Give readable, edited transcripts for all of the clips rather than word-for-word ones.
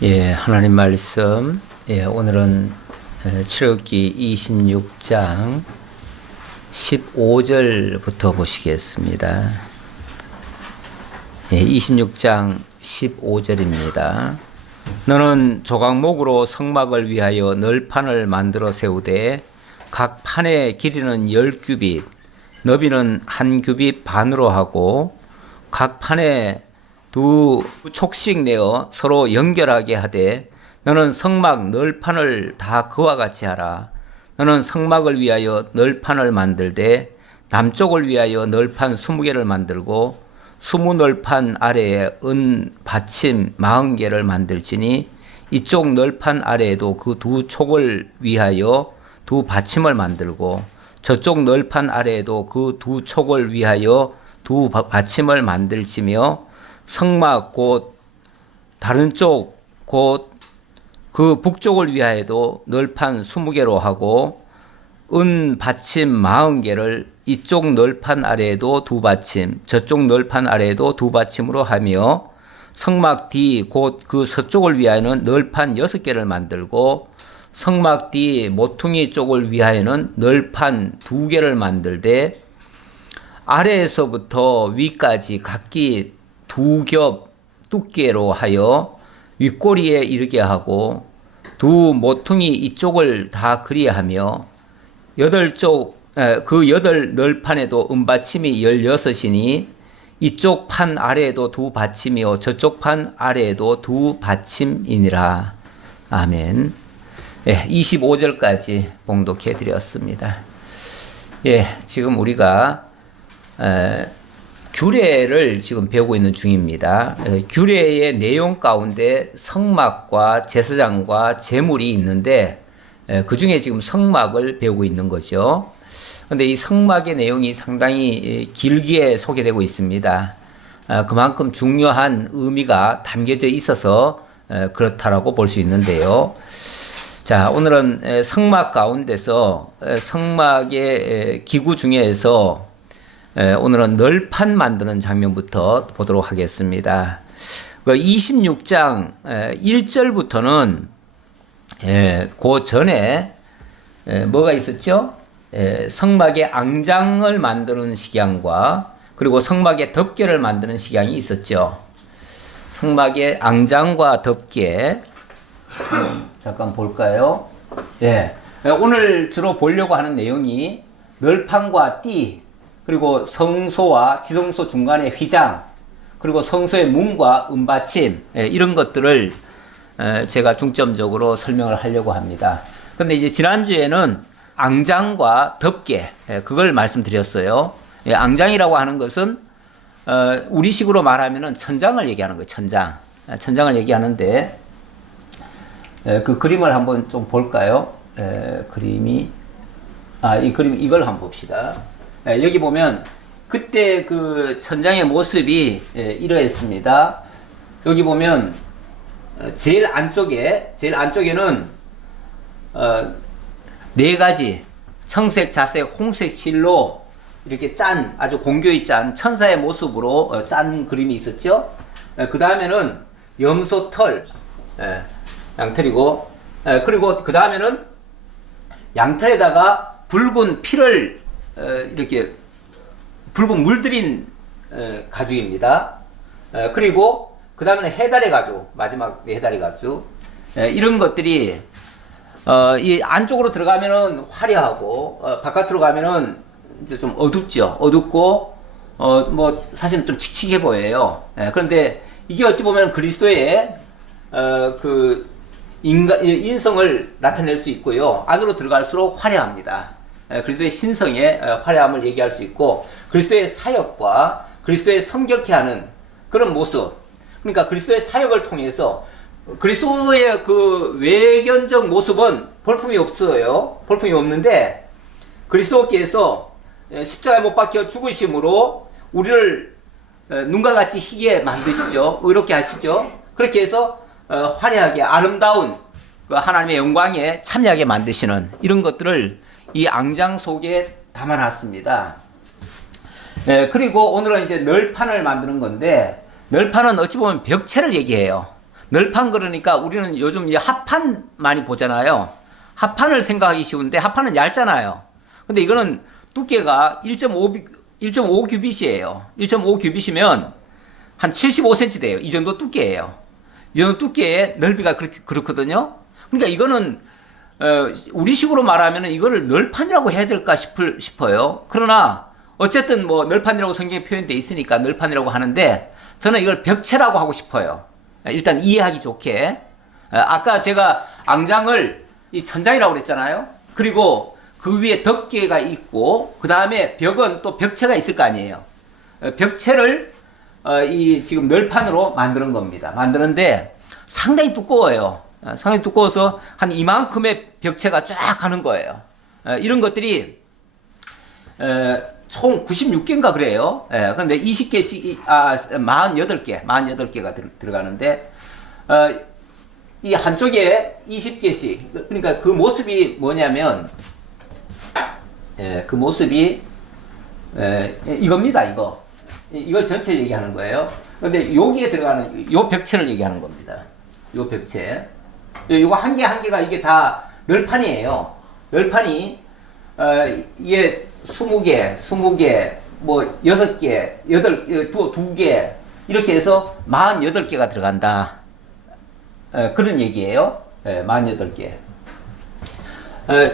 하나님 말씀. 오늘은 출애굽기 26장 15절부터 보시겠습니다. 26장 15절입니다. 너는 조각목으로 성막을 위하여 널판을 만들어 세우되 각 판의 길이는 10규빗, 너비는 1규빗 반으로 하고 각 판에 두 촉씩 내어 서로 연결하게 하되 너는 성막 널판을 다 그와 같이 하라. 너는 성막을 위하여 널판을 만들되 남쪽을 위하여 널판 20개를 만들고 20널판 아래에 은 받침 40개를 만들지니 이쪽 널판 아래에도 그 두 촉을 위하여 두 받침을 만들고 저쪽 널판 아래에도 그 두 촉을 위하여 두 받침을 만들지며 성막 곧 다른 쪽 곧 그 북쪽을 위하여도 널판 20개로 하고 은 받침 40개를 이쪽 널판 아래에도 두 받침 저쪽 널판 아래에도 두 받침으로 하며 성막 뒤 곧 그 서쪽을 위하여는 널판 6개를 만들고 성막 뒤 모퉁이 쪽을 위하여는 널판 2개를 만들되 아래에서부터 위까지 각기 2겹 두께로 하여 윗꼬리에 이르게 하고 두 모퉁이 이쪽을 다 그리하며 8쪽 그 8널판에도 은받침이 16이니 이쪽 판 아래에도 두 받침이요 저쪽 판 아래에도 두 받침이니라. 아멘. 25절까지 봉독해 드렸습니다. 지금 우리가 규례를 지금 배우고 있는 중입니다. 규례의 내용 가운데 성막과 제사장과 제물이 있는데 그 중에 지금 성막을 배우고 있는 거죠. 그런데 이 성막의 내용이 상당히 길게 소개되고 있습니다. 그만큼 중요한 의미가 담겨져 있어서 그렇다라고 볼 수 있는데요. 자, 오늘은 성막 가운데서 성막의 기구 중에서 오늘은 널판 만드는 장면부터 보도록 하겠습니다. 26장 1절부터는 그 전에 뭐가 있었죠? 성막의 앙장을 만드는 식양과 그리고 성막의 덮개를 만드는 식양이 있었죠. 성막의 앙장과 덮개 잠깐 볼까요? 오늘 주로 보려고 하는 내용이 널판과 띠 그리고 성소와 지성소 중간의 휘장, 그리고 성소의 문과 은받침, 이런 것들을 제가 중점적으로 설명을 하려고 합니다. 그런데 이제 지난주에는 앙장과 덮개, 그걸 말씀드렸어요. 앙장이라고 하는 것은 우리식으로 말하면은 천장을 얘기하는 거예요. 천장을 얘기하는데 그 그림을 한번 좀 볼까요? 그림이 이 그림 이걸 한번 봅시다. 여기 보면 그때 그 천장의 모습이 이러했습니다. 여기 보면 제일 안쪽에는 4가지 청색, 자색, 홍색 실로 이렇게 아주 공교히 짠 천사의 모습으로 짠 그림이 있었죠. 그 다음에는 염소 털, 양털이고, 그리고 그 다음에는 양털에다가 붉은 피를 이렇게 붉은 물들인 가죽입니다. 그리고 그 다음에는 해달의 가죽, 마지막 해달의 가죽, 이런 것들이 이 안쪽으로 들어가면은 화려하고 바깥으로 가면은 이제 좀 어둡고 뭐 사실은 좀 칙칙해 보여요. 그런데 이게 어찌 보면 그리스도의 그 인성을 나타낼 수 있고요. 안으로 들어갈수록 화려합니다. 그리스도의 신성의 화려함을 얘기할 수 있고 그리스도의 사역과 그리스도의 성결케 하는 그런 모습, 그러니까 그리스도의 사역을 통해서 그리스도의 그 외견적 모습은 볼품이 없어요. 볼품이 없는데 그리스도께서 십자가에 못 박혀 죽으심으로 우리를 눈과 같이 희게 만드시죠. 의롭게 하시죠. 그렇게 해서 화려하게 아름다운 그 하나님의 영광에 참여하게 만드시는 이런 것들을 이 앙장 속에 담아놨습니다. 그리고 오늘은 이제 널판을 만드는 건데 널판은 어찌 보면 벽체를 얘기해요. 널판 그러니까 우리는 요즘 이제 합판 많이 보잖아요. 합판을 생각하기 쉬운데 합판은 얇잖아요. 근데 이거는 두께가 1.5 규빗이에요. 1.5 규빗이면 한 75cm 돼요. 이 정도 두께예요. 이 정도 두께의 넓이가 그렇거든요. 그러니까 이거는 우리식으로 말하면 이거를 널판이라고 해야 될까 싶어요. 그러나 어쨌든 뭐 널판이라고 성경에 표현되어 있으니까 널판이라고 하는데 저는 이걸 벽체라고 하고 싶어요. 일단 이해하기 좋게. 아까 제가 앙장을 이 천장이라고 그랬잖아요. 그리고 그 위에 덮개가 있고 그 다음에 벽은 또 벽체가 있을 거 아니에요. 벽체를 이 지금 널판으로 만드는 겁니다. 만드는데 상당히 두꺼워요. 상당히 두꺼워서 한 이만큼의 벽체가 쫙 가는 거예요. 이런 것들이 총 96개인가 그래요. 그런데 20개씩 48개가 들어가는데 이 한쪽에 20개씩 그러니까 그 모습이 뭐냐면 그 모습이 이겁니다. 이걸 전체 얘기하는 거예요. 근데 여기에 들어가는 요 벽체를 얘기하는 겁니다. 요 벽체. 요거 한 개 한 개가 이게 다 널판이에요. 널판이 이게 20개, 뭐 6개, 2개 이렇게 해서 48개가 들어간다. 그런 얘기예요. 48개.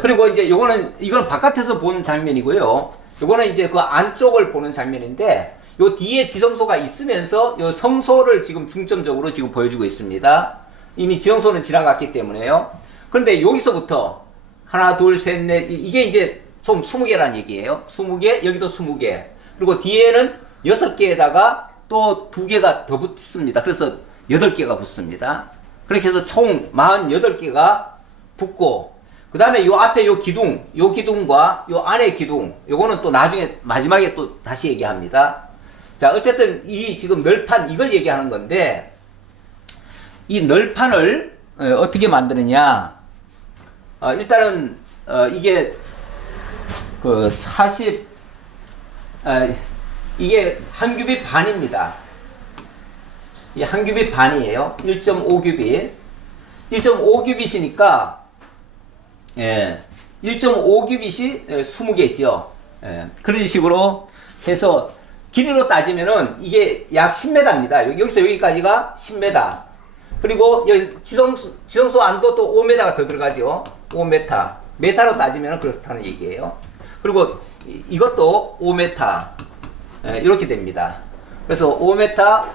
그리고 이제 이거는 바깥에서 본 장면이고요. 요거는 이제 그 안쪽을 보는 장면인데 요 뒤에 지성소가 있으면서 요 성소를 지금 중점적으로 지금 보여주고 있습니다. 이미 지성소는 지나갔기 때문에요. 그런데 여기서부터 하나, 둘, 셋, 넷 이게 이제 총 20개라는 얘기예요. 20개, 여기도 20개. 그리고 뒤에는 6개에다가 또 2개가 더 붙습니다. 그래서 8개가 붙습니다. 그렇게 해서 총 48개가 붙고 그 다음에 요 앞에 요 기둥과 요 안에 기둥 요거는 또 나중에 마지막에 또 다시 얘기합니다. 자, 어쨌든 이 지금 널판 이걸 얘기하는 건데 이 널판을 어떻게 만드느냐 일단은 이게 그 40 이게 한 규빗 반입니다. 이 한 규빗 반이에요. 1.5 규빗 1.5 규빗이니까 1.5 규빗이 20개죠. 그런 식으로 해서 길이로 따지면은 이게 약 10m입니다. 여기서 여기까지가 10m. 그리고 여기 지성소 안도 또 5m가 더 들어가죠. 5m. 메타로 따지면 그렇다는 얘기예요. 그리고 이것도 5m. 이렇게 됩니다. 그래서 5m,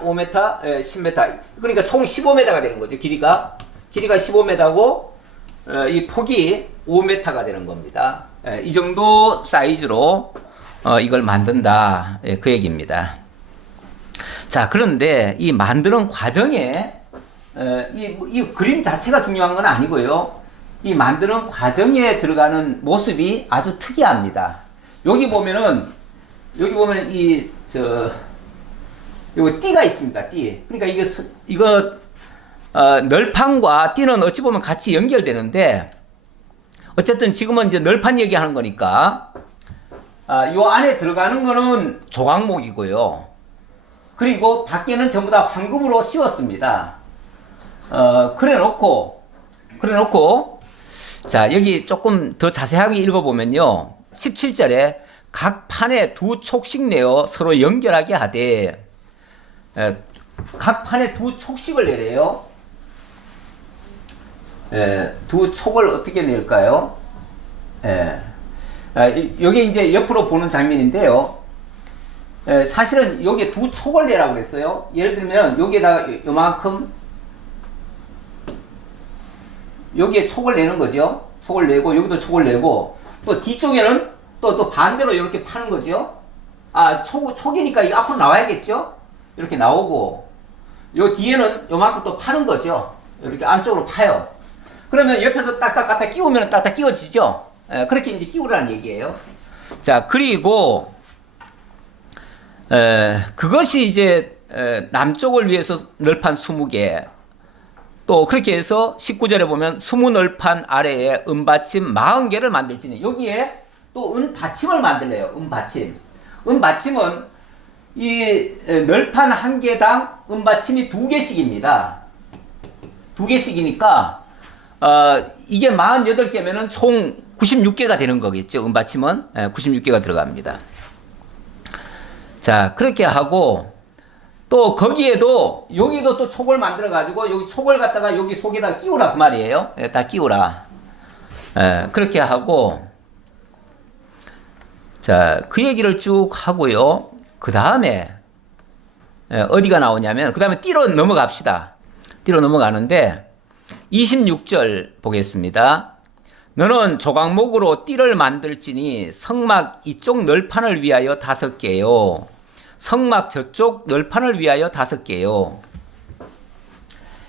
10m. 그러니까 총 15m가 되는 거죠. 길이가 15m고 이 폭이 5m가 되는 겁니다. 이 정도 사이즈로 이걸 만든다. 그 얘기입니다. 자, 그런데 이 만드는 과정에 이 그림 자체가 중요한 건 아니고요. 이 만드는 과정에 들어가는 모습이 아주 특이합니다. 여기 보면 요거 띠가 있습니다. 띠. 그러니까 이거 널판과 띠는 어찌 보면 같이 연결되는데 어쨌든 지금은 이제 널판 얘기하는 거니까 요 안에 들어가는 거는 조각목이고요. 그리고 밖에는 전부 다 황금으로 씌웠습니다. 그래 놓고 자, 여기 조금 더 자세하게 읽어보면요. 17절에 각 판에 두 촉씩 내어 서로 연결하게 하되 각 판에 두 촉씩을 내래요. 두 촉을 어떻게 낼까요? 여기 이제 옆으로 보는 장면인데요. 사실은 여기에 두 촉을 내라고 그랬어요. 예를 들면 여기에다가 요만큼 여기에 촉을 내는 거죠. 촉을 내고 여기도 촉을 내고 또 뒤쪽에는 또 반대로 이렇게 파는 거죠. 촉이니까 이 앞으로 나와야겠죠. 이렇게 나오고 요 뒤에는 요만큼 또 파는 거죠. 이렇게 안쪽으로 파요. 그러면 옆에서 딱딱 갖다 끼우면 딱딱 끼워지죠. 그렇게 이제 끼우라는 얘기예요. 자, 그리고 그것이 이제 남쪽을 위해서 널판 20개 또 그렇게 해서 19절에 보면 20널판 아래에 은받침 40개를 만들지니 여기에 또 은받침을 만들래요. 은받침은 이 널판 한 개당 은받침이 2개씩입니다. 두 개씩이니까 이게 48개면은 총 96개가 되는 거겠죠. 은받침은 96개가 들어갑니다. 자, 그렇게 하고 또 거기에도 여기도 또 촉을 만들어 가지고 여기 촉을 갖다가 여기 속에다 끼우라 그 말이에요. 다 끼우라. 그렇게 하고 자, 그 얘기를 쭉 하고요. 그 다음에 어디가 나오냐면 그 다음에 띠로 넘어갑시다. 띠로 넘어가는데 26절 보겠습니다. 너는 조각목으로 띠를 만들지니 성막 이쪽 널판을 위하여 5개요. 성막 저쪽 널판을 위하여 5개요.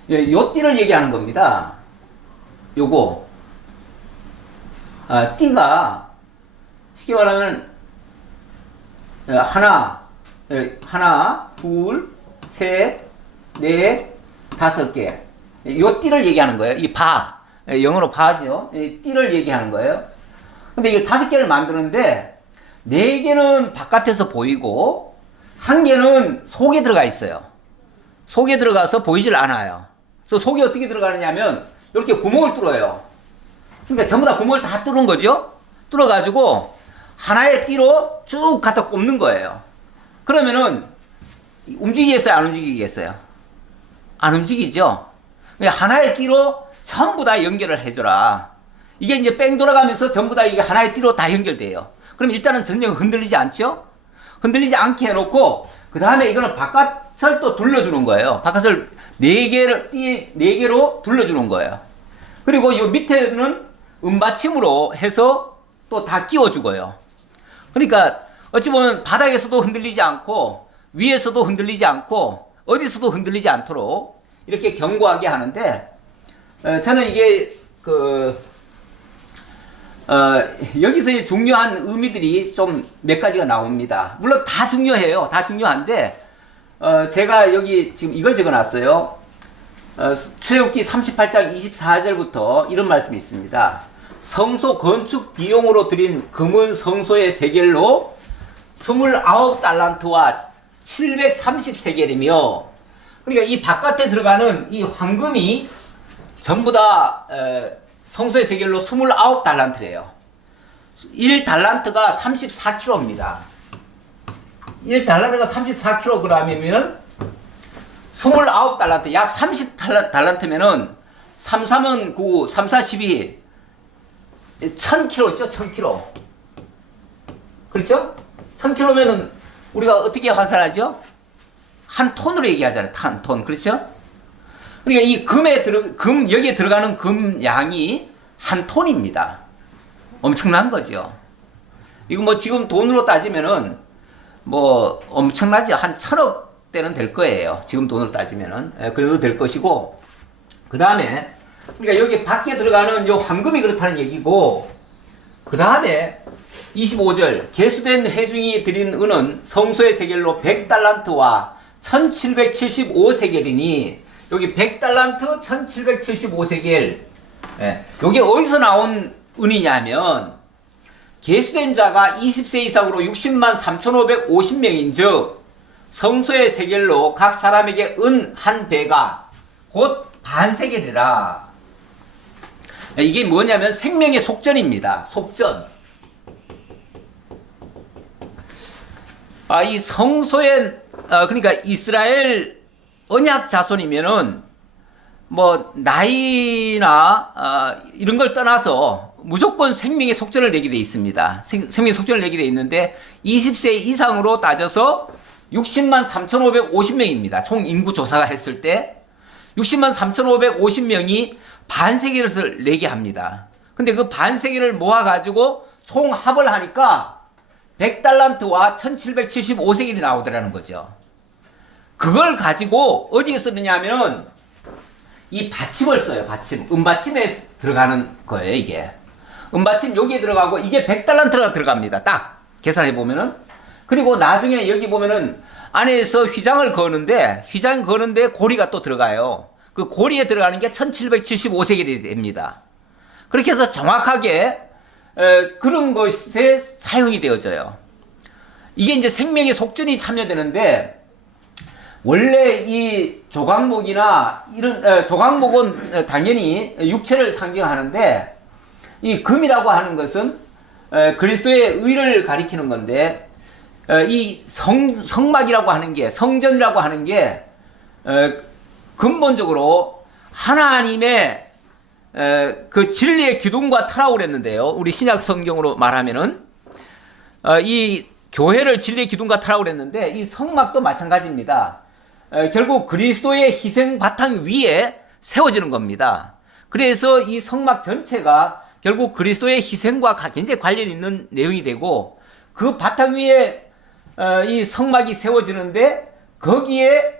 요 띠를 얘기하는 겁니다. 요거. 띠가 쉽게 말하면 하나, 둘, 셋, 넷, 5개. 요 띠를 얘기하는 거예요. 이 바. 영어로 바죠. 이 띠를 얘기하는 거예요. 근데 이 5개를 만드는데 4개는 바깥에서 보이고 1개는 속에 들어가 있어요. 속에 들어가서 보이질 않아요. 그래서 속에 어떻게 들어가느냐 하면 이렇게 구멍을 뚫어요. 그러니까 전부 다 구멍을 다 뚫은 거죠. 뚫어가지고 하나의 띠로 쭉 갖다 꼽는 거예요. 그러면은 움직이겠어요? 안 움직이겠어요? 안 움직이죠? 하나의 띠로 전부 다 연결을 해줘라. 이게 이제 뺑 돌아가면서 전부 다 이게 하나의 띠로 다 연결돼요. 그럼 일단은 전혀 흔들리지 않죠? 흔들리지 않게 해놓고, 그 다음에 이거는 바깥을 또 둘러주는 거예요. 바깥을 4개로 둘러주는 거예요. 그리고 이 밑에는 은받침으로 해서 또 다 끼워주고요. 그러니까 어찌 보면 바닥에서도 흔들리지 않고, 위에서도 흔들리지 않고, 어디서도 흔들리지 않도록 이렇게 견고하게 하는데, 저는 이게 여기서의 중요한 의미들이 좀 몇 가지가 나옵니다. 물론 다 중요해요. 다 중요한데 제가 여기 지금 이걸 적어놨어요. 출애굽기 38장 24절부터 이런 말씀이 있습니다. 성소 건축 비용으로 드린 금은 성소의 세겔로 29달란트와 730세겔이며, 그러니까 이 바깥에 들어가는 이 황금이 전부 다 성소의 세겔로 29달란트래요. 1달란트가 34kg입니다. 1달란트가 34kg이면 29달란트, 약 30달란트면은 3, 3은 9, 3, 4, 12, 1000kg죠, 1000kg. 그렇죠? 1000kg면은 우리가 어떻게 환산하죠? 한 톤으로 얘기하잖아요. 한 톤. 그렇죠? 그러니까 이 여기에 들어가는 금 양이 한 톤입니다. 엄청난 거죠. 이거 뭐 지금 돈으로 따지면은 뭐 엄청나죠. 한 1000억대는 될 거예요. 지금 돈으로 따지면은. 그래도 될 것이고, 그 다음에 그러니까 여기 밖에 들어가는 요 황금이 그렇다는 얘기고, 그 다음에 25절 계수된 회중이 드린 은은 성소의 세겔로 100달란트와 1775세겔이니, 여기 100달란트 1775세겔. 여기 어디서 나온 은이냐면, 계수된 자가 20세 이상으로 60만 3,550명인 즉 성소의 세겔로 각 사람에게 은 한 배가 곧 반세겔이라. 이게 뭐냐면 생명의 속전입니다. 속전. 이 성소의 그러니까 이스라엘 언약 자손이면은 뭐 나이나 이런 걸 떠나서 무조건 생명의 속전을 내게 돼 있습니다. 생명의 속전을 내게 돼 있는데 20세 이상으로 따져서 60만 3,550명입니다. 총 인구 조사가 했을 때 60만 3,550명이 반세겔을 내게 합니다. 근데 그 반세겔을 모아가지고 총 합을 하니까 100달란트와 1775세겔이 나오더라는 거죠. 그걸 가지고 어디에 쓰느냐 하면은 이 받침을 써요. 받침. 은받침에 들어가는 거예요, 이게. 은받침 여기에 들어가고 이게 100달란트가 들어갑니다. 딱 계산해 보면은. 그리고 나중에 여기 보면은 안에서 휘장을 거는데 고리가 또 들어가요. 그 고리에 들어가는 게 1775세겔이 됩니다. 그렇게 해서 정확하게 그런 것에 사용이 되어져요. 이게 이제 생명의 속전이 참여되는데, 원래 이 조각목이나 이런 조각목은 당연히 육체를 상징하는데 이 금이라고 하는 것은 그리스도의 의를 가리키는 건데 이 성막이라고 하는 게 성전이라고 하는 게 근본적으로 하나님의 그 진리의 기둥과 터라고 그랬는데요. 우리 신약 성경으로 말하면은 이 교회를 진리의 기둥과 터라고 그랬는데 이 성막도 마찬가지입니다. 결국 그리스도의 희생 바탕 위에 세워지는 겁니다. 그래서 이 성막 전체가 결국 그리스도의 희생과 굉장히 관련 있는 내용이 되고 그 바탕 위에 이 성막이 세워지는데 거기에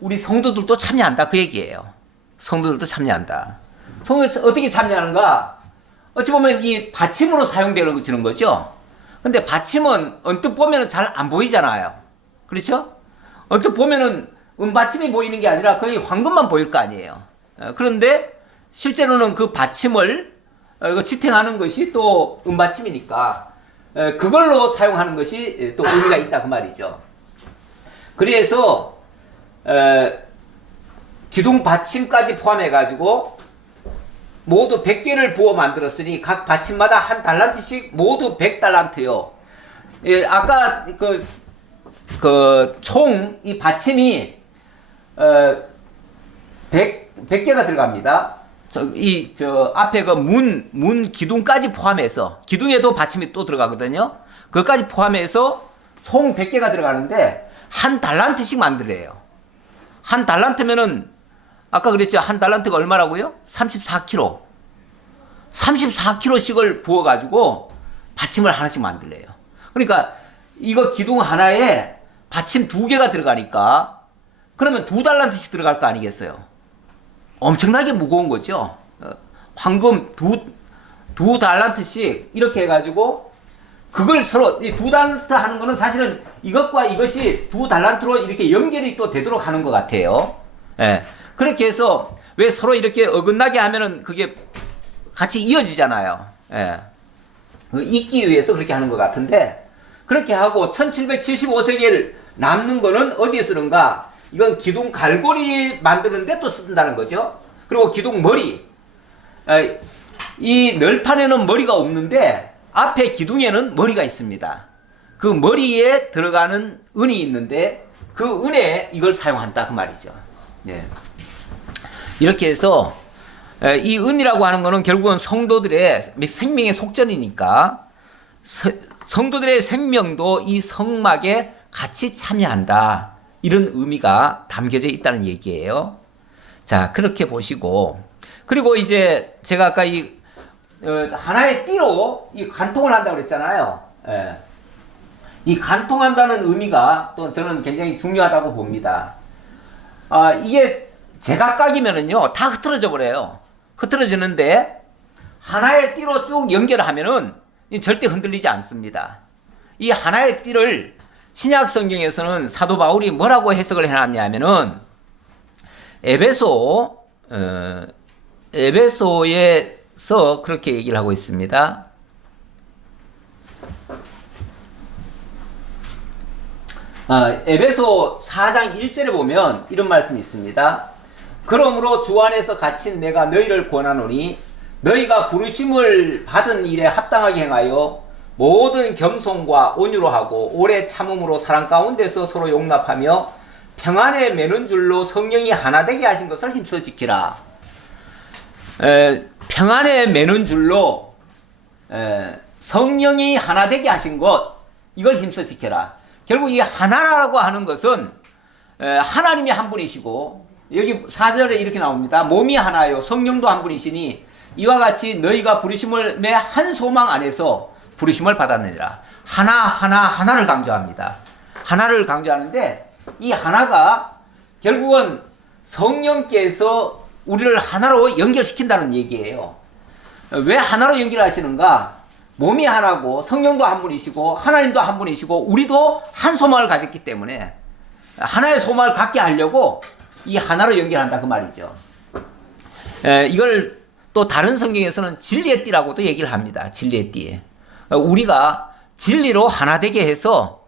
우리 성도들도 참여한다 그 얘기예요. 성도들도 참여한다. 성도들 어떻게 참여하는가? 어찌 보면 이 받침으로 사용되는 거죠. 근데 받침은 언뜻 보면은 잘 안 보이잖아요. 그렇죠? 언뜻 보면은 은받침이 보이는 게 아니라 거의 황금만 보일 거 아니에요. 그런데 실제로는 그 받침을 지탱하는 것이 또 은받침이니까 그걸로 사용하는 것이 또 의미가 있다 그 말이죠. 그래서 기둥 받침까지 포함해 가지고 모두 100개를 부어 만들었으니 각 받침마다 한 달란트씩 모두 100달란트요. 예, 아까 총 이 받침이 100개가 들어갑니다. 저 앞에 그 문 기둥까지 포함해서 기둥에도 받침이 또 들어가거든요. 그것까지 포함해서 총 100개가 들어가는데 한 달란트씩 만들래요. 한 달란트면은 아까 그랬죠. 한 달란트가 얼마라고요? 34kg. 34kg씩을 부어가지고 받침을 하나씩 만들래요. 그러니까 이거 기둥 하나에 받침 2개가 들어가니까 그러면 2달란트씩 들어갈 거 아니겠어요? 엄청나게 무거운 거죠. 황금 2달란트씩 이렇게 해가지고 그걸 서로 이 2달란트 하는 거는 사실은 이것과 이것이 2달란트로 이렇게 연결이 또 되도록 하는 것 같아요. 예. 그렇게 해서 왜 서로 이렇게 어긋나게 하면은 그게 같이 이어지잖아요. 예. 잇기 위해서 그렇게 하는 것 같은데 그렇게 하고 1775세겔 남는 거는 어디에 쓰는가? 이건 기둥 갈고리 만드는데 또 쓴다는 거죠. 그리고 기둥 머리. 이 널판에는 머리가 없는데 앞에 기둥에는 머리가 있습니다. 그 머리에 들어가는 은이 있는데 그 은에 이걸 사용한다 그 말이죠. 네. 이렇게 해서 이 은이라고 하는 거는 결국은 성도들의 생명의 속전이니까 성도들의 생명도 이 성막에 같이 참여한다. 이런 의미가 담겨져 있다는 얘기예요. 자, 그렇게 보시고 그리고 이제 제가 아까 이 하나의 띠로 이 간통을 한다고 그랬잖아요. 예. 이 간통한다는 의미가 또 저는 굉장히 중요하다고 봅니다. 이게 제각각이면은요 다 흐트러져 버려요. 흐트러지는데 하나의 띠로 쭉 연결하면은 절대 흔들리지 않습니다. 이 하나의 띠를 신약 성경에서는 사도 바울이 뭐라고 해석을 해놨냐면은 에베소에서 그렇게 얘기를 하고 있습니다. 에베소 4장 1절에 보면 이런 말씀이 있습니다. 그러므로 주 안에서 갇힌 내가 너희를 권하노니 너희가 부르심을 받은 일에 합당하게 행하여 모든 겸손과 온유로 하고 오래 참음으로 사랑 가운데서 서로 용납하며 평안에 매는 줄로 성령이 하나 되게 하신 것을 힘써 지키라. 평안에 매는 줄로 성령이 하나 되게 하신 것 이걸 힘써 지켜라. 결국 이 하나라고 하는 것은 하나님이 한 분이시고 여기 4절에 이렇게 나옵니다. 몸이 하나요 성령도 한 분이시니 이와 같이 너희가 부르심을 매 한 소망 안에서 부르심을 받았느니라. 하나를 강조합니다. 하나를 강조하는데 이 하나가 결국은 성령께서 우리를 하나로 연결시킨다는 얘기예요. 왜 하나로 연결하시는가? 몸이 하나고 성령도 한 분이시고 하나님도 한 분이시고 우리도 한 소망을 가졌기 때문에 하나의 소망을 갖게 하려고 이 하나로 연결한다 그 말이죠. 이걸 또 다른 성경에서는 진리의 띠라고도 얘기를 합니다. 진리의 띠. 우리가 진리로 하나 되게 해서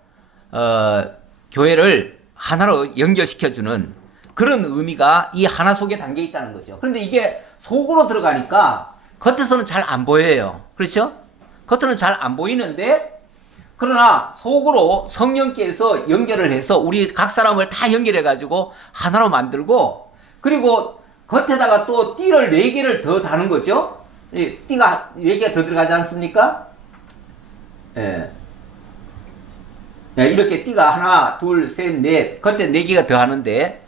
교회를 하나로 연결시켜주는 그런 의미가 이 하나 속에 담겨 있다는 거죠. 그런데 이게 속으로 들어가니까 겉에서는 잘 안 보여요. 그렇죠? 겉으로는 잘 안 보이는데 그러나 속으로 성령께서 연결을 해서 우리 각 사람을 다 연결해 가지고 하나로 만들고 그리고 겉에다가 또 띠를 4개를 더 다는 거죠. 띠가 4개가 더 들어가지 않습니까? 예. 이렇게 띠가 하나, 둘, 셋, 넷 겉에 4개가 더 하는데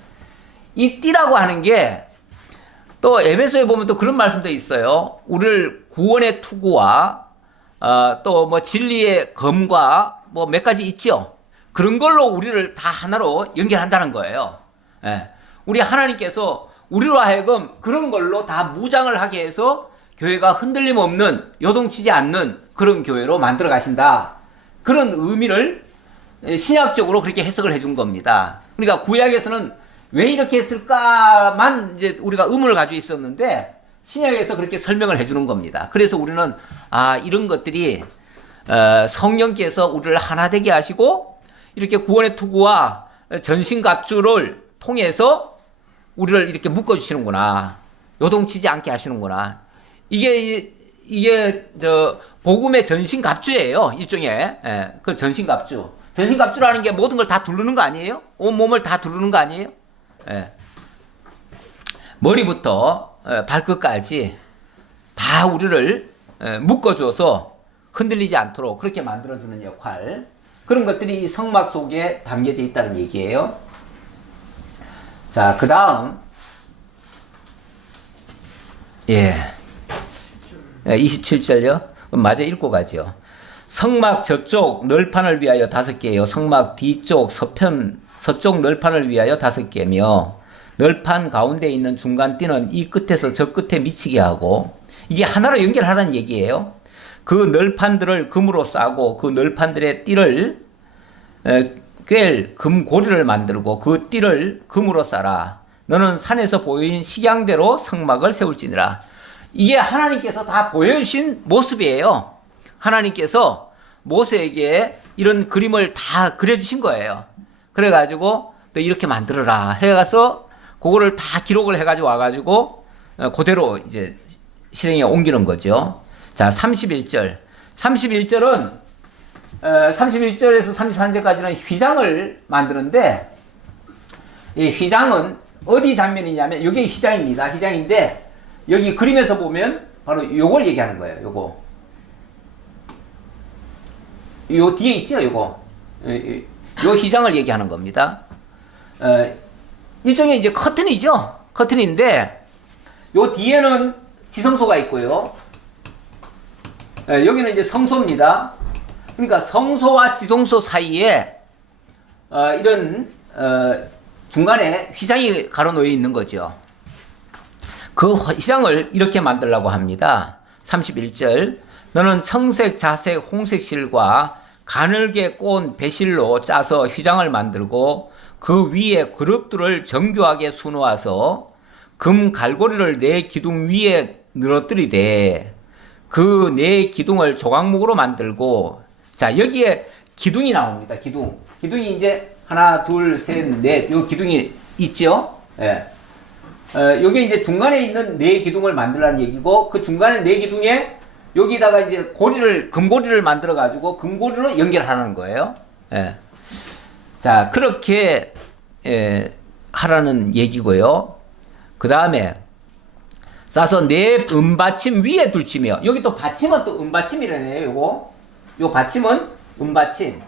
이 띠라고 하는 게 또 에베소에 보면 또 그런 말씀도 있어요. 우리를 구원의 투구와 또 뭐 진리의 검과 뭐 몇 가지 있죠. 그런 걸로 우리를 다 하나로 연결한다는 거예요. 예. 우리 하나님께서 우리로 하여금 그런 걸로 다 무장을 하게 해서 교회가 흔들림 없는 요동치지 않는 그런 교회로 만들어 가신다. 그런 의미를 신약적으로 그렇게 해석을 해준 겁니다. 그러니까 구약에서는 왜 이렇게 했을까만 이제 우리가 의문을 가지고 있었는데 신약에서 그렇게 설명을 해주는 겁니다. 그래서 우리는 이런 것들이 성령께서 우리를 하나 되게 하시고 이렇게 구원의 투구와 전신갑주를 통해서 우리를 이렇게 묶어주시는구나. 요동치지 않게 하시는구나. 이게 저 복음의 전신갑주예요. 일종의 그 전신갑주. 전신갑주라는 게 모든 걸 다 두르는 거 아니에요? 온 몸을 다 두르는 거 아니에요? 머리부터 발끝까지 다 우리를 묶어줘서 흔들리지 않도록 그렇게 만들어주는 역할, 그런 것들이 이 성막 속에 담겨져 있다는 얘기예요. 자, 그 다음 27절요? 마저 읽고 가죠. 성막 저쪽 널판을 위하여 5개요. 성막 뒤쪽 서쪽 널판을 위하여 5개며 널판 가운데 있는 중간 띠는 이 끝에서 저 끝에 미치게 하고, 이게 하나로 연결하라는 얘기예요. 그 널판들을 금으로 싸고 그 널판들의 띠를 꿰 금고리를 만들고 그 띠를 금으로 싸라. 너는 산에서 보인 식양대로 성막을 세울지니라. 이게 하나님께서 다 보여주신 모습이에요. 하나님께서 모세에게 이런 그림을 다 그려주신 거예요. 그래가지고 너 이렇게 만들어라 해가서 그거를 다 기록을 해가지고 와가지고 그대로 이제 실행에 옮기는 거죠. 자, 31절. 31절은 31절에서 33절까지는 휘장을 만드는데, 이 휘장은 어디 장면이냐면 이게 휘장입니다. 휘장인데 여기 그림에서 보면 바로 요걸 얘기하는 거예요. 요거. 요 뒤에 있죠, 요거. 요 휘장을 얘기하는 겁니다. 일종의 이제 커튼이죠. 커튼인데 요 뒤에는 지성소가 있고요. 여기는 이제 성소입니다. 그러니까 성소와 지성소 사이에 이런 중간에 휘장이 가로놓여 있는 거죠. 그 휘장을 이렇게 만들려고 합니다. 31절. 너는 청색, 자색, 홍색 실과 가늘게 꼰 배실로 짜서 휘장을 만들고 그 위에 그릇들을 정교하게 수놓아서 금 갈고리를 네 기둥 위에 늘어뜨리되 그 네 기둥을 조각목으로 만들고, 자, 여기에 기둥이 나옵니다. 기둥이 이제 하나, 둘, 셋, 넷, 요 기둥이 있죠? 예. 요게 이제 중간에 있는 네 기둥을 만들라는 얘기고, 그 중간에 네 기둥에 여기다가 이제 금고리를 만들어가지고 금고리로 연결하는 거예요. 예. 자, 그렇게, 하라는 얘기고요. 그 다음에, 싸서 네 은받침 위에 둘치며, 여기 또 받침은 또 은받침이라네요, 요거. 요 받침은 은받침.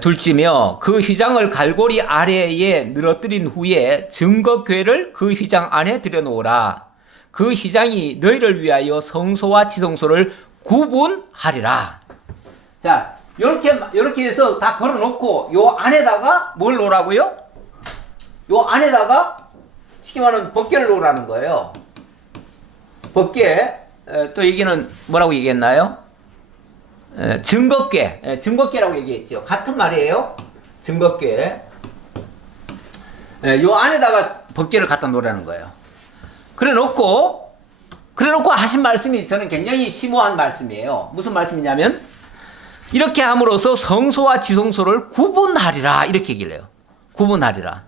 둘치며 그 휘장을 갈고리 아래에 늘어뜨린 후에 증거궤를 그 휘장 안에 들여놓으라. 그 휘장이 너희를 위하여 성소와 지성소를 구분하리라. 자, 요렇게 해서 다 걸어놓고 요 안에다가 뭘 놓으라고요? 요 안에다가 쉽게 말하면 법궤를 놓으라는 거예요. 법궤, 또 여기는 뭐라고 얘기했나요? 증거궤, 증거궤라고 얘기했죠. 같은 말이에요. 증거궤. 요 안에다가 법궤를 갖다 놓으라는 거예요. 그래 놓고 하신 말씀이 저는 굉장히 심오한 말씀이에요. 무슨 말씀이냐면, 이렇게 함으로써 성소와 지성소를 구분하리라 이렇게 얘기를 해요. 구분하리라.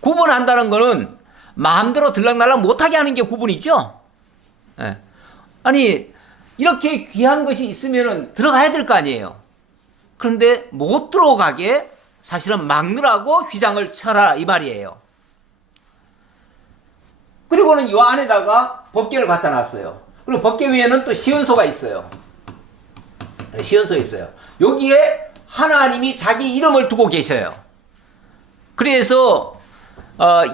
구분한다는 거는 마음대로 들락날락 못하게 하는 게 구분이죠. 예. 아니 이렇게 귀한 것이 있으면 들어가야 될 거 아니에요. 그런데 못 들어가게 사실은 막느라고 휘장을 쳐라 이 말이에요. 그리고는 이 안에다가 법궤를 갖다 놨어요. 그리고 법궤 위에는 또 시은소가 있어요. 시은소 있어요. 여기에 하나님이 자기 이름을 두고 계셔요. 그래서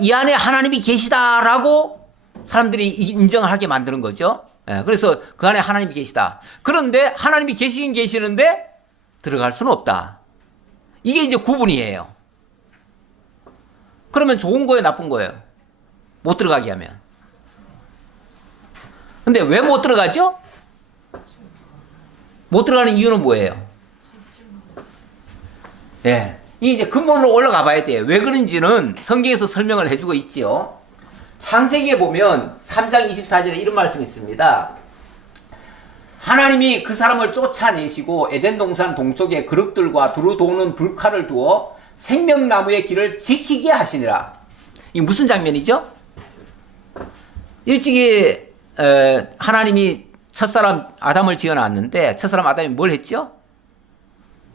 이 안에 하나님이 계시다라고 사람들이 인정을 하게 만드는 거죠. 그래서 그 안에 하나님이 계시다. 그런데 하나님이 계시긴 계시는데 들어갈 수는 없다. 이게 이제 구분이에요. 그러면 좋은 거예요, 나쁜 거예요? 못 들어가게 하면. 근데 왜 못 들어가죠? 못 들어가는 이유는 뭐예요? 예. 이게 이제 근본으로 올라가 봐야 돼요. 왜 그런지는 성경에서 설명을 해주고 있지요. 창세기에 보면 3장 24절에 이런 말씀이 있습니다. 하나님이 그 사람을 쫓아내시고 에덴 동산 동쪽에 그룹들과 두루 도는 불칼을 두어 생명나무의 길을 지키게 하시니라. 이게 무슨 장면이죠? 일찍이 하나님이 첫사람 아담을 지어놨는데 첫사람 아담이 뭘 했죠?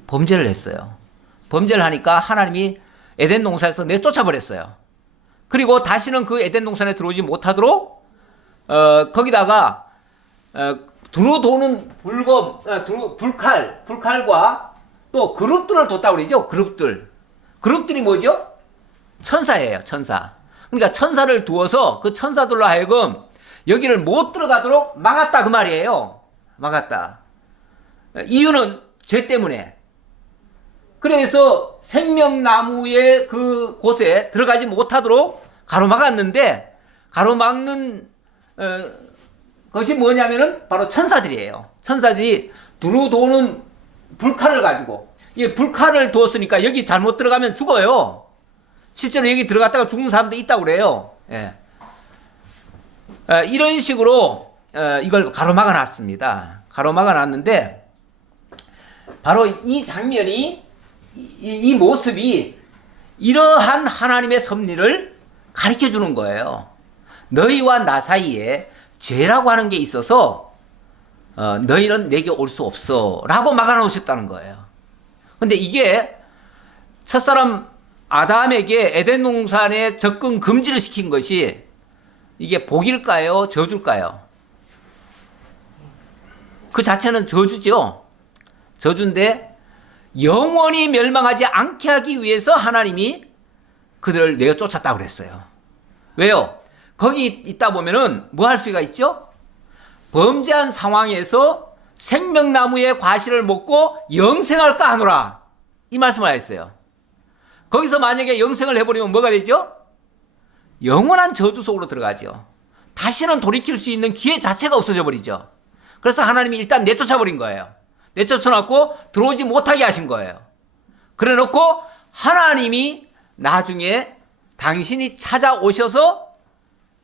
범죄를 했어요. 범죄를 하니까 하나님이 에덴 동산에서 내쫓아버렸어요. 그리고 다시는 그 에덴 동산에 들어오지 못하도록 거기다가 두루 도는 불칼과 또 그룹들을 뒀다고 그러죠. 그룹들이 뭐죠? 천사예요. 천사. 그러니까 천사를 두어서 그 천사들로 하여금 여기를 못 들어가도록 막았다 그 말이에요. 막았다. 이유는 죄 때문에. 그래서 생명나무의 그 곳에 들어가지 못하도록 가로막았는데 가로막는 것이 뭐냐면은 바로 천사들이에요. 천사들이 두루 도는 불칼을 가지고 이 불칼을 두었으니까 여기 잘못 들어가면 죽어요. 실제로 여기 들어갔다가 죽는 사람도 있다고 그래요. 예. 이런 식으로 이걸 가로막아 놨습니다. 가로막아 놨는데 바로 이 장면이 이 모습이 이러한 하나님의 섭리를 가르쳐 주는 거예요. 너희와 나 사이에 죄라고 하는 게 있어서 너희는 내게 올 수 없어 라고 막아 놓으셨다는 거예요. 근데 이게 첫사람 아담에게 에덴 동산에 접근 금지를 시킨 것이 이게 복일까요? 저주일까요? 그 자체는 저주죠. 저주인데 영원히 멸망하지 않게 하기 위해서 하나님이 그들을 내어 쫓았다고 그랬어요. 왜요? 거기 있다 보면은 뭐 할 수가 있죠? 범죄한 상황에서 생명나무의 과실을 먹고 영생할까 하노라. 이 말씀을 하셨어요. 거기서 만약에 영생을 해버리면 뭐가 되죠? 영원한 저주 속으로 들어가죠. 다시는 돌이킬 수 있는 기회 자체가 없어져 버리죠. 그래서 하나님이 일단 내쫓아 버린 거예요. 내쫓아놓고 들어오지 못하게 하신 거예요. 그래 놓고 하나님이 나중에 당신이 찾아오셔서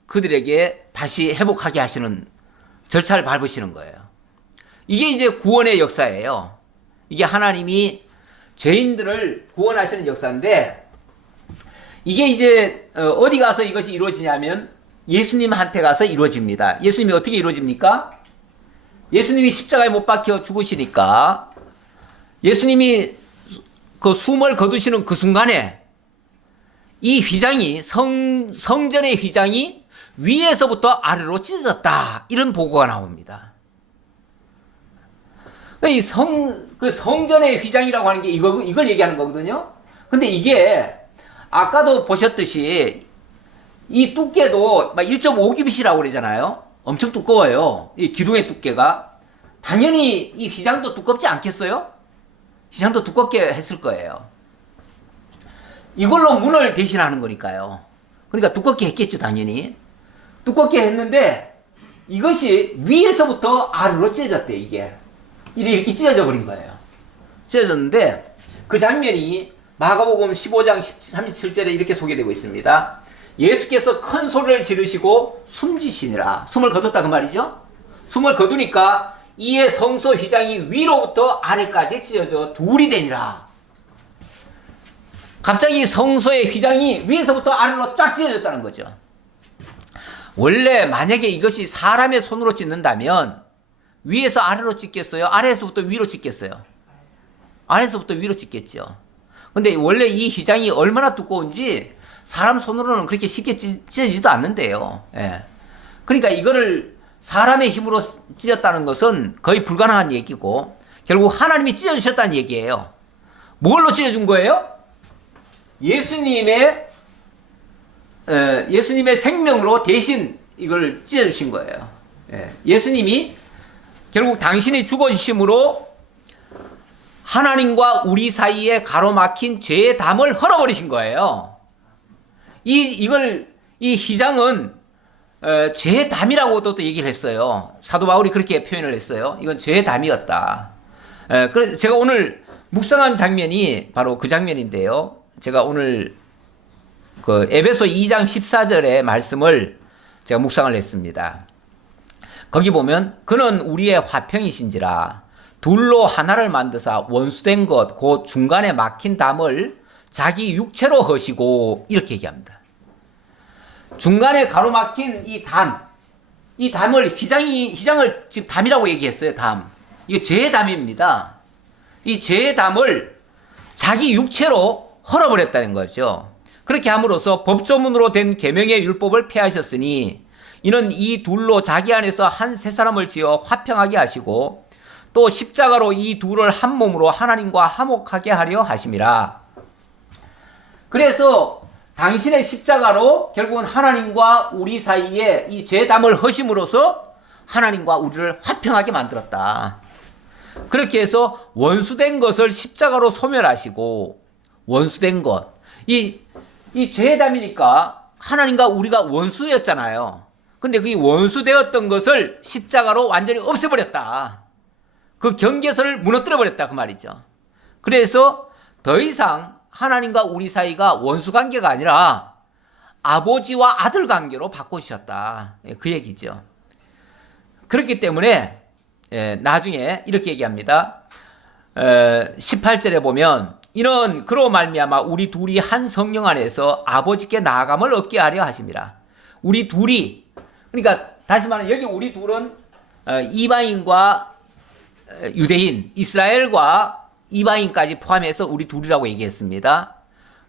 그들에게 다시 회복하게 하시는 절차를 밟으시는 거예요. 이게 이제 구원의 역사예요. 이게 하나님이 죄인들을 구원하시는 역사인데 이게 이제 어디 가서 이것이 이루어지냐면 예수님한테 가서 이루어집니다. 예수님이 어떻게 이루어집니까? 예수님이 십자가에 못 박혀 죽으시니까 예수님이 그 숨을 거두시는 그 순간에 이 휘장이 성전의 휘장이 위에서부터 아래로 찢어졌다 이런 보고가 나옵니다. 이 성전의 휘장이라고 하는 게 이걸 얘기하는 거거든요. 근데 이게 아까도 보셨듯이 이 두께도 1.5규빗이라고 그러잖아요. 엄청 두꺼워요. 이 기둥의 두께가. 당연히 이 휘장도 두껍지 않겠어요? 휘장도 두껍게 했을 거예요. 이걸로 문을 대신하는 거니까요. 그러니까 두껍게 했겠죠, 당연히. 두껍게 했는데 이것이 위에서부터 아래로 찢어졌대요, 이게. 이렇게 찢어져 버린 거예요. 찢어졌는데 그 장면이 마가복음 15장 37절에 이렇게 소개되고 있습니다. 예수께서 큰 소리를 지르시고 숨지시니라. 숨을 거뒀다 그 말이죠. 숨을 거두니까 이에 성소 휘장이 위로부터 아래까지 찢어져 둘이 되니라. 갑자기 성소의 휘장이 위에서부터 아래로 쫙 찢어졌다는 거죠. 원래 만약에 이것이 사람의 손으로 찢는다면 위에서 아래로 찢겠어요? 아래에서부터 위로 찢겠어요? 아래에서부터 위로 찢겠죠. 근데 원래 이 휘장이 얼마나 두꺼운지 사람 손으로는 그렇게 쉽게 찢어지지도 않는데요. 예. 그러니까 이거를 사람의 힘으로 찢었다는 것은 거의 불가능한 얘기고 결국 하나님이 찢어주셨다는 얘기예요. 뭘로 찢어준 거예요? 예수님의 생명으로 대신 이걸 찢어주신 거예요. 예. 예수님이 결국 당신이 죽어주심으로 하나님과 우리 사이에 가로막힌 죄의 담을 헐어버리신 거예요. 이 휘장은 죄의 담이라고도 또 얘기를 했어요. 사도 바울이 그렇게 표현을 했어요. 이건 죄의 담이었다. 그래서 제가 오늘 묵상한 장면이 바로 그 장면인데요. 제가 오늘 그 에베소 2장 14절의 말씀을 제가 묵상을 했습니다. 거기 보면 그는 우리의 화평이신지라 둘로 하나를 만드사 원수된 것 곧 중간에 막힌 담을 자기 육체로 허시고 이렇게 얘기합니다. 중간에 가로막힌 이 담을 휘장을 지금 담이라고 얘기했어요. 담. 이게 죄의 담입니다. 이 죄의 담을 자기 육체로 헐어버렸다는 거죠. 그렇게 함으로써 법조문으로 된 계명의 율법을 폐하셨으니 이는 이 둘로 자기 안에서 한 세 사람을 지어 화평하게 하시고 또 십자가로 이 둘을 한 몸으로 하나님과 화목하게 하려 하심이라. 그래서 당신의 십자가로 결국은 하나님과 우리 사이에 이 죄담을 허심으로써 하나님과 우리를 화평하게 만들었다. 그렇게 해서 원수된 것을 십자가로 소멸하시고 원수된 것. 이 죄담이니까 하나님과 우리가 원수였잖아요. 근데 그 원수되었던 것을 십자가로 완전히 없애버렸다. 그 경계선을 무너뜨려버렸다 그 말이죠. 그래서 더 이상 하나님과 우리 사이가 원수 관계가 아니라 아버지와 아들 관계로 바꾸셨다. 그 얘기죠. 그렇기 때문에 나중에 이렇게 얘기합니다. 18절에 보면 이는 그로 말미암아 우리 둘이 한 성령 안에서 아버지께 나아감을 얻게 하려 하심이라. 우리 둘이, 그러니까 다시 말하면 여기 우리 둘은 이방인과 유대인, 이스라엘과 이방인까지 포함해서 우리 둘이라고 얘기했습니다.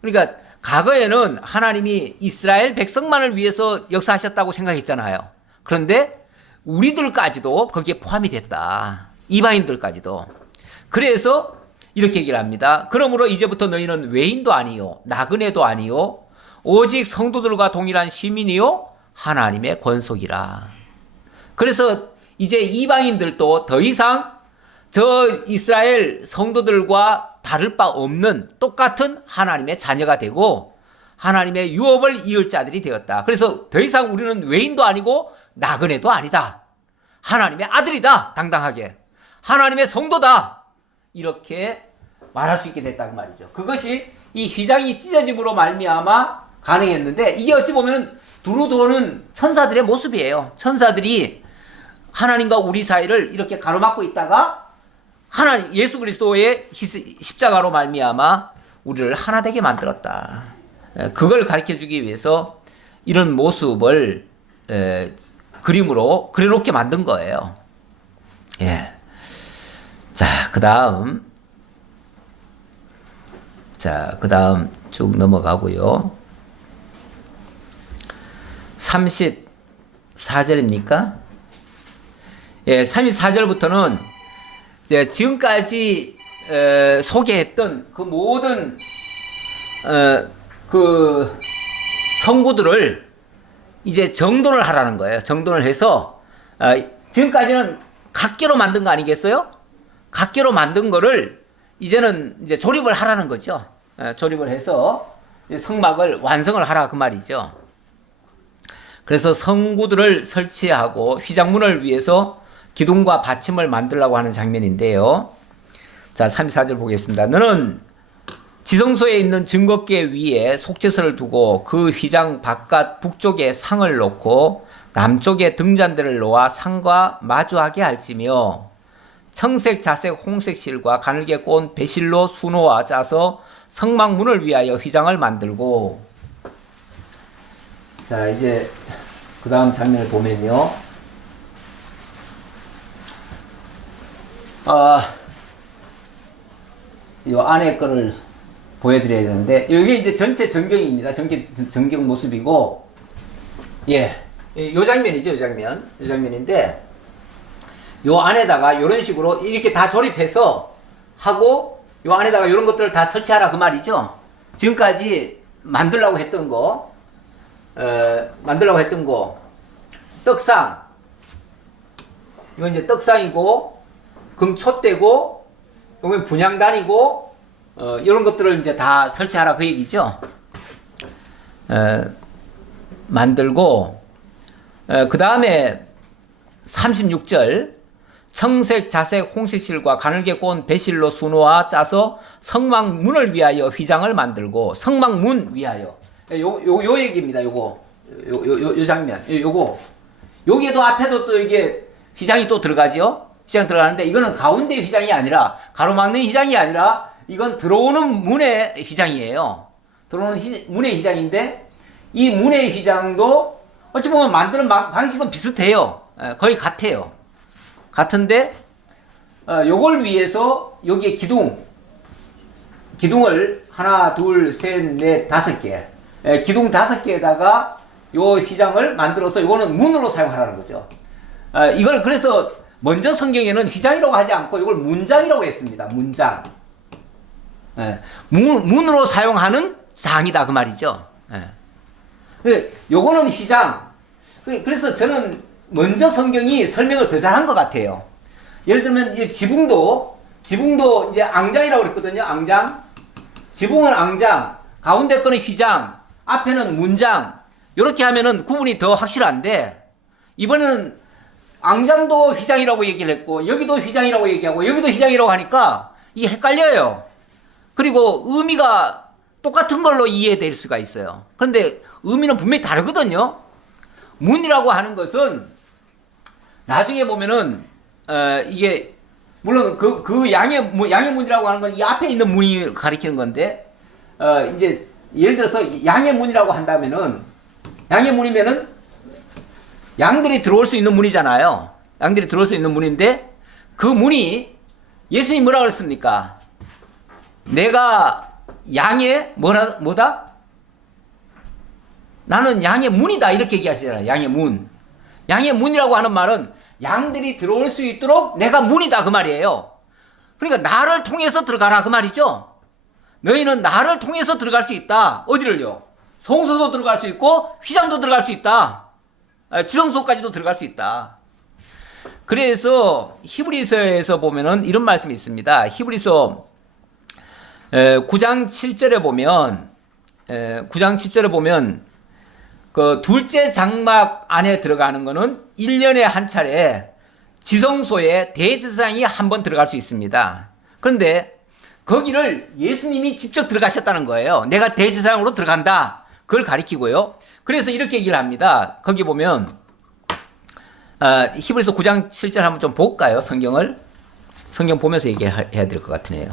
그러니까 과거에는 하나님이 이스라엘 백성만을 위해서 역사하셨다고 생각했잖아요. 그런데 우리들까지도 거기에 포함이 됐다. 이방인들까지도. 그래서 이렇게 얘기를 합니다. 그러므로 이제부터 너희는 외인도 아니요 나그네도 아니요 오직 성도들과 동일한 시민이요 하나님의 권속이라. 그래서 이제 이방인들도 더 이상 저 이스라엘 성도들과 다를 바 없는 똑같은 하나님의 자녀가 되고 하나님의 유업을 이을 자들이 되었다. 그래서 더 이상 우리는 외인도 아니고 나그네도 아니다. 하나님의 아들이다. 당당하게. 하나님의 성도다. 이렇게 말할 수 있게 됐다고 말이죠. 그것이 이 휘장이 찢어짐으로 말미암아 가능했는데 이게 어찌 보면 두루두루는 천사들의 모습이에요. 천사들이 하나님과 우리 사이를 이렇게 가로막고 있다가 하나님 예수 그리스도의 십자가로 말미암아 우리를 하나 되게 만들었다. 그걸 가르쳐주기 위해서 이런 모습을 그림으로 그려놓게 만든 거예요. 예. 자, 그 다음 쭉 넘어가고요. 34절입니까? 예, 34절부터는 지금까지 소개했던 그 모든 그 성구들을 이제 정돈을 하라는 거예요. 정돈을 해서 지금까지는 각계로 만든 거 아니겠어요? 각계로 만든 거를 이제는 이제 조립을 하라는 거죠. 조립을 해서 성막을 완성을 하라 그 말이죠. 그래서 성구들을 설치하고 휘장문을 위해서 기둥과 받침을 만들려고 하는 장면인데요. 자, 34절 보겠습니다. 너는 지성소에 있는 증거궤 위에 속죄소를 두고 그 휘장 바깥 북쪽에 상을 놓고 남쪽에 등잔대를 놓아 상과 마주하게 할지며 청색, 자색, 홍색 실과 가늘게 꼰 배실로 수노와 짜서 성막문을 위하여 휘장을 만들고. 자, 이제 그 다음 장면을 보면요. 이 안에 거를 보여드려야 되는데, 이게 이제 전체 전경입니다. 전경 모습이고, 예, 요 장면이죠, 요 장면인데, 요 안에다가 이런 식으로 이렇게 다 조립해서 하고, 요 안에다가 이런 것들을 다 설치하라 그 말이죠. 지금까지 만들라고 했던 거, 떡상, 이건 이제 떡상이고, 금촛대고, 이건 분향단이고, 이런 것들을 이제 다 설치하라 그 얘기죠. 만들고, 그 다음에 36절, 청색, 자색, 홍색실과 가늘게 꼰 배실로 수놓아 짜서 성막문을 위하여 휘장을 만들고. 성막문 위하여. 요 얘기입니다. 요 장면. 여기에도 앞에도 또 이게 휘장이 또 들어가죠. 휘장 들어가는데 이거는 가운데 휘장이 아니라, 가로막는 휘장이 아니라, 이건 들어오는 문의 휘장이에요. 들어오는 문의 휘장인데, 이 문의 휘장도 어찌 보면 만드는 방식은 비슷해요. 거의 같아요. 같은데, 요걸 위해서 여기에 기둥을 하나, 둘, 셋, 넷, 5개. 기둥 5개에다가 요 휘장을 만들어서 요거는 문으로 사용하라는 거죠. 이걸 그래서 먼저 성경에는 휘장이라고 하지 않고 이걸 문장이라고 했습니다. 문장. 문으로 사용하는 장이다 그 말이죠. 요거는 휘장. 그래서 저는 먼저 성경이 설명을 더 잘한 것 같아요. 예를 들면 이 지붕도 이제 앙장이라고 그랬거든요. 앙장. 지붕은 앙장, 가운데 거는 휘장, 앞에는 문장. 이렇게 하면은 구분이 더 확실한데, 이번에는 앙장도 휘장이라고 얘기를 했고, 여기도 휘장이라고 얘기하고, 여기도 휘장이라고 하니까 이게 헷갈려요. 그리고 의미가 똑같은 걸로 이해될 수가 있어요. 그런데 의미는 분명히 다르거든요. 문이라고 하는 것은 나중에 보면은 이게 물론 그 양의 문이라고 하는 건 이 앞에 있는 문이 가리키는 건데, 이제 예를 들어서 양의 문이라고 한다면은, 양의 문이면은 양들이 들어올 수 있는 문이잖아요. 양들이 들어올 수 있는 문인데, 그 문이 예수님이 뭐라 그랬습니까? 내가 양의 뭐다? 나는 양의 문이다 이렇게 얘기하시잖아요. 양의 문. 양의 문이라고 하는 말은 양들이 들어올 수 있도록 내가 문이다 그 말이에요. 그러니까 나를 통해서 들어가라 그 말이죠. 너희는 나를 통해서 들어갈 수 있다. 어디를요? 성소도 들어갈 수 있고 휘장도 들어갈 수 있다. 지성소까지도 들어갈 수 있다. 그래서 히브리서에서 보면은 이런 말씀이 있습니다. 히브리서 9장 7절에 보면 그 둘째 장막 안에 들어가는 거는 1년에 한 차례 지성소에 대제사장이 한 번 들어갈 수 있습니다. 그런데 거기를 예수님이 직접 들어가셨다는 거예요. 내가 대제사장으로 들어간다. 그걸 가리키고요. 그래서 이렇게 얘기를 합니다. 거기 보면 히브리서 9장 7절 한번 좀 볼까요? 성경 보면서 얘기해야 될 것 같으네요.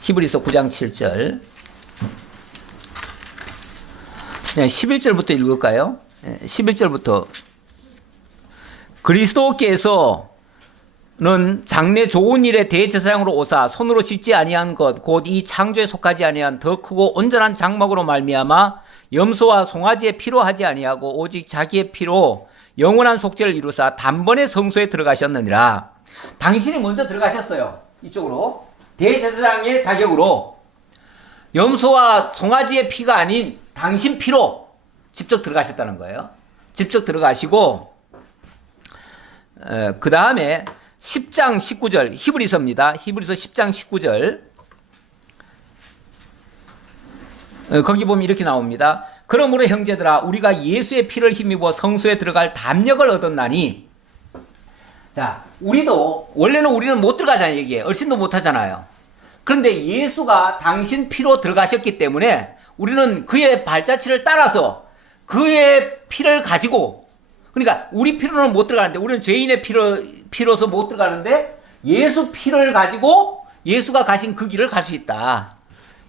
히브리서 9장 7절 그냥 11절부터 읽을까요? 11절부터 그리스도께서는 장래 좋은 일에 대제사장으로 오사 손으로 짓지 아니한 것 곧 이 창조에 속하지 아니한 더 크고 온전한 장막으로 말미암아 염소와 송아지의 피로 하지 아니하고 오직 자기의 피로 영원한 속죄를 이루사 단번에 성소에 들어가셨느니라. 당신이 먼저 들어가셨어요. 이쪽으로 대제사장의 자격으로 염소와 송아지의 피가 아닌 당신 피로 직접 들어가셨다는 거예요. 직접 들어가시고 그 다음에 10장 19절 히브리서입니다. 히브리서 10장 19절 거기 보면 이렇게 나옵니다. 그러므로 형제들아 우리가 예수의 피를 힘입어 성소에 들어갈 담력을 얻었나니. 자, 원래는 우리는 못 들어가잖아요. 여기에 얼씬도 못 하잖아요. 그런데 예수가 당신 피로 들어가셨기 때문에 우리는 그의 발자취를 따라서 그의 피를 가지고, 그러니까 우리 피로는 못 들어가는데, 우리는 죄인의 피로서 못 들어가는데 예수 피를 가지고 예수가 가신 그 길을 갈 수 있다.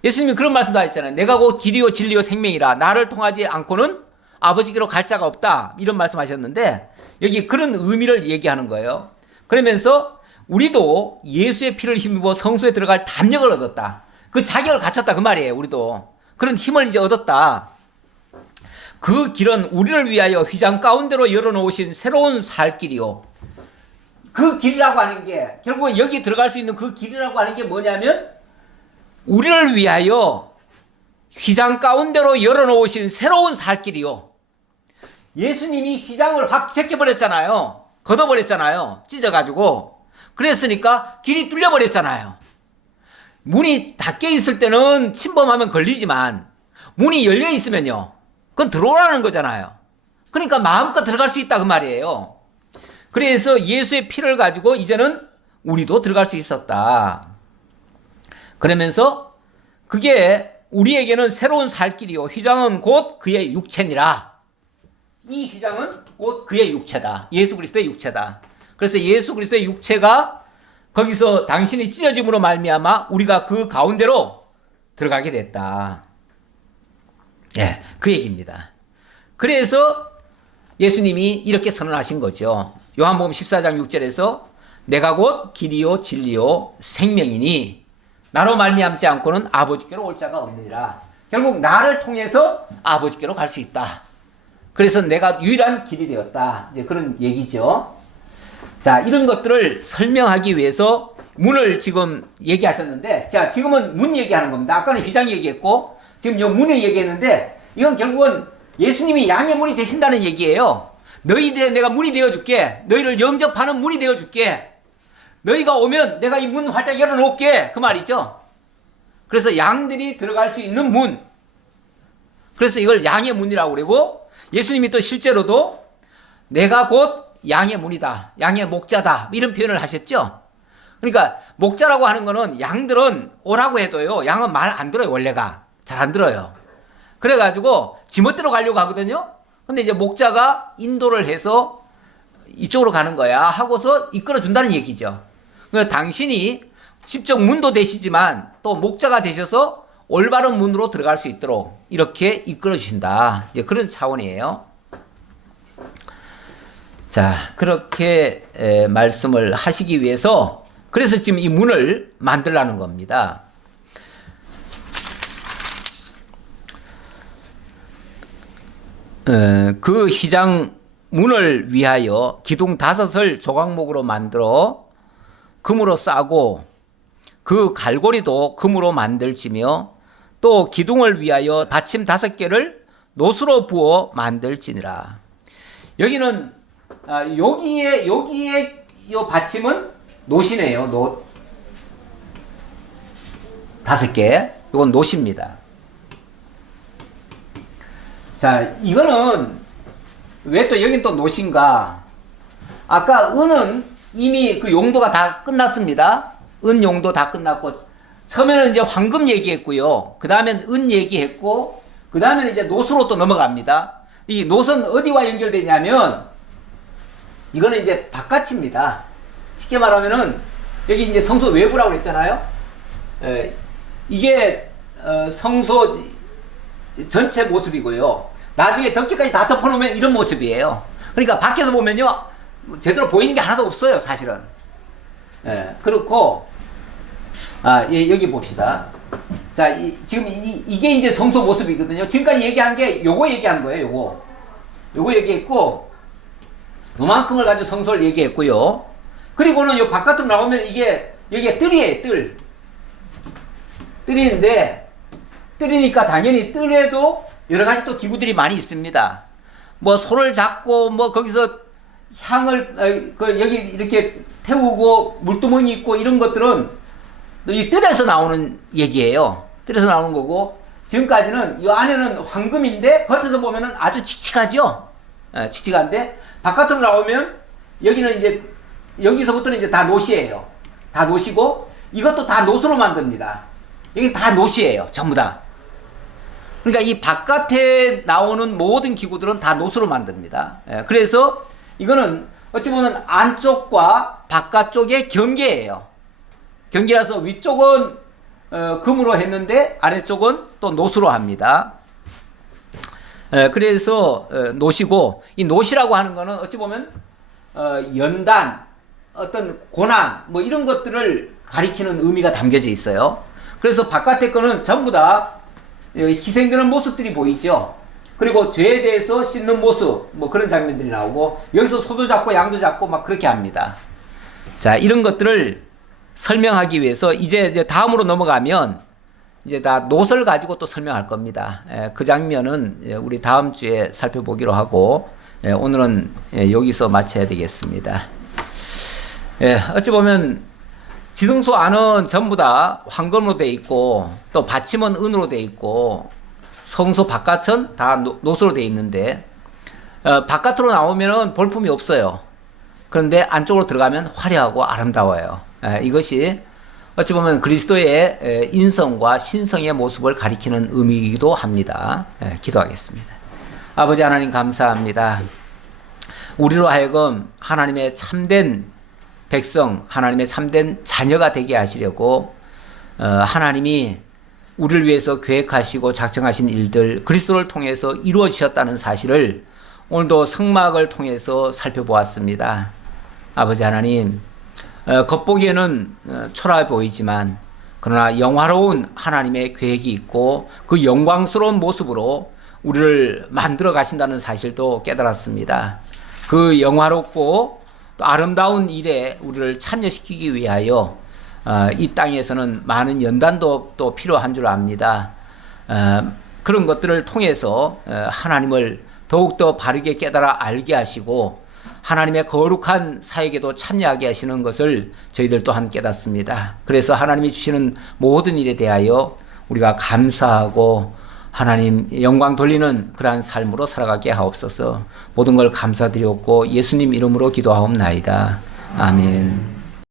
예수님이 그런 말씀도 하셨잖아요. 내가 곧 길이요 진리요 생명이라 나를 통하지 않고는 아버지께로 갈 자가 없다. 이런 말씀하셨는데 여기 그런 의미를 얘기하는 거예요. 그러면서 우리도 예수의 피를 힘입어 성소에 들어갈 담력을 얻었다. 그 자격을 갖췄다 그 말이에요. 우리도 그런 힘을 이제 얻었다. 그 길은 우리를 위하여 휘장 가운데로 열어놓으신 새로운 살 길이요. 그 길이라고 하는 게 결국 여기 들어갈 수 있는 그 길이라고 하는 게 뭐냐면 우리를 위하여 휘장 가운데로 열어놓으신 새로운 살 길이요. 예수님이 휘장을 확 제껴버렸잖아요. 걷어버렸잖아요. 찢어가지고. 그랬으니까 길이 뚫려버렸잖아요. 문이 닫혀 있을 때는 침범하면 걸리지만 문이 열려 있으면요. 그건 들어오라는 거잖아요. 그러니까 마음껏 들어갈 수 있다 그 말이에요. 그래서 예수의 피를 가지고 이제는 우리도 들어갈 수 있었다. 그러면서 그게 우리에게는 새로운 살 길이요. 휘장은 곧 그의 육체니라. 이 휘장은 곧 그의 육체다. 예수 그리스도의 육체다. 그래서 예수 그리스도의 육체가 거기서 당신이 찢어짐으로 말미암아 우리가 그 가운데로 들어가게 됐다. 예, 그 얘기입니다. 그래서 예수님이 이렇게 선언하신 거죠. 요한복음 14장 6절에서 내가 곧 길이요 진리요 생명이니 나로 말미암지 않고는 아버지께로 올 자가 없느니라. 결국 나를 통해서 아버지께로 갈 수 있다. 그래서 내가 유일한 길이 되었다. 이제 그런 얘기죠. 자, 이런 것들을 설명하기 위해서 문을 지금 얘기하셨는데, 자, 지금은 문 얘기하는 겁니다. 아까는 휘장 얘기했고, 지금 요 문을 얘기했는데, 이건 결국은 예수님이 양의 문이 되신다는 얘기예요. 너희들의 내가 문이 되어줄게. 너희를 영접하는 문이 되어줄게. 너희가 오면 내가 이 문 활짝 열어놓을게. 그 말이죠. 그래서 양들이 들어갈 수 있는 문. 그래서 이걸 양의 문이라고 그러고, 예수님이 또 실제로도 내가 곧 양의 문이다. 양의 목자다. 이런 표현을 하셨죠. 그러니까 목자라고 하는 거는 양들은 오라고 해도요. 양은 말 안 들어요. 원래가. 잘 안 들어요. 그래가지고 지멋대로 가려고 하거든요. 근데 이제 목자가 인도를 해서 이쪽으로 가는 거야 하고서 이끌어준다는 얘기죠. 그래서 당신이 직접 문도 되시지만 또 목자가 되셔서 올바른 문으로 들어갈 수 있도록 이렇게 이끌어 주신다. 이제 그런 차원이에요. 자, 그렇게 말씀을 하시기 위해서 그래서 지금 이 문을 만들라는 겁니다. 그 휘장 문을 위하여 기둥 5을 조각목으로 만들어 금으로 싸고 그 갈고리도 금으로 만들지며 또 기둥을 위하여 받침 5개를 노수로 부어 만들지니라. 여기는 여기에 요 받침은 노시네요. 노 5개. 이건 노시입니다. 자, 이거는 왜 또 여긴 또 노신가? 아까 은은 이미 그 용도가 다 끝났습니다. 은 용도 다 끝났고 처음에는 이제 황금 얘기했고요. 그 다음엔 은 얘기했고 그 다음에는 이제 노수로 또 넘어갑니다. 이 노선 어디와 연결되냐면 이거는 이제 바깥입니다. 쉽게 말하면은 여기 이제 성소 외부라고 그랬잖아요. 이게 성소 전체 모습이고요. 나중에 덮개까지 다 덮어놓으면 이런 모습이에요. 그러니까 밖에서 보면요 제대로 보이는 게 하나도 없어요. 사실은. 그렇고 여기 봅시다. 자, 지금 이게 이제 성소 모습이거든요. 지금까지 얘기한 게 요거 얘기한 거예요. 요거 얘기했고 요만큼을 가지고 성소를 얘기했고요. 그리고는 요 바깥으로 나오면 이게 여기가 뜰이에요. 뜰인데 뜰이니까 당연히 뜰에도 여러 가지 또 기구들이 많이 있습니다. 뭐 소를 잡고 뭐 거기서 향을 여기 이렇게 태우고 물두멍이 있고 이런 것들은 이 뜰에서 나오는 얘기예요. 뜰에서 나오는 거고 지금까지는 이 안에는 황금인데 겉에서 보면은 아주 칙칙하죠. 칙칙한데 바깥으로 나오면 여기는 이제 여기서부터는 이제 다 노시예요. 다 노시고 이것도 다 노수로 만듭니다. 여기 다 노시예요. 전부 다. 그러니까 이 바깥에 나오는 모든 기구들은 다 노수로 만듭니다. 그래서 이거는 어찌 보면 안쪽과 바깥쪽의 경계예요. 경계라서 위쪽은 금으로 했는데 아래쪽은 또 노수로 합니다. 그래서 노시고, 이 노시라고 하는 거는 어찌 보면 연단, 어떤 고난 뭐 이런 것들을 가리키는 의미가 담겨져 있어요. 그래서 바깥에 거는 전부 다 희생되는 모습들이 보이죠. 그리고 죄에 대해서 씻는 모습, 뭐 그런 장면들이 나오고, 여기서 소도 잡고 양도 잡고 막 그렇게 합니다. 자, 이런 것들을 설명하기 위해서 이제 다음으로 넘어가면 이제 다 노설 가지고 또 설명할 겁니다. 그 장면은 우리 다음 주에 살펴보기로 하고, 오늘은 여기서 마쳐야 되겠습니다. 어찌 보면 지성소 안은 전부 다 황금으로 되어 있고, 또 받침은 은으로 되어 있고, 성소 바깥은 다 노수로 되어 있는데, 바깥으로 나오면은 볼품이 없어요. 그런데 안쪽으로 들어가면 화려하고 아름다워요. 이것이 어찌 보면 그리스도의 인성과 신성의 모습을 가리키는 의미이기도 합니다. 기도하겠습니다. 아버지 하나님 감사합니다. 우리로 하여금 하나님의 참된 백성, 하나님의 참된 자녀가 되게 하시려고 하나님이 우리를 위해서 계획하시고 작정하신 일들 그리스도를 통해서 이루어지셨다는 사실을 오늘도 성막을 통해서 살펴보았습니다. 아버지 하나님, 겉보기에는 초라해 보이지만 그러나 영화로운 하나님의 계획이 있고 그 영광스러운 모습으로 우리를 만들어 가신다는 사실도 깨달았습니다. 그 영화롭고 또 아름다운 일에 우리를 참여시키기 위하여 이 땅에서는 많은 연단도 또 필요한 줄 압니다. 그런 것들을 통해서 하나님을 더욱더 바르게 깨달아 알게 하시고 하나님의 거룩한 사역에도 참여하게 하시는 것을 저희들 또한 깨닫습니다. 그래서 하나님이 주시는 모든 일에 대하여 우리가 감사하고 하나님 영광 돌리는 그러한 삶으로 살아가게 하옵소서. 모든 걸 감사드렸고 예수님 이름으로 기도하옵나이다. 아멘.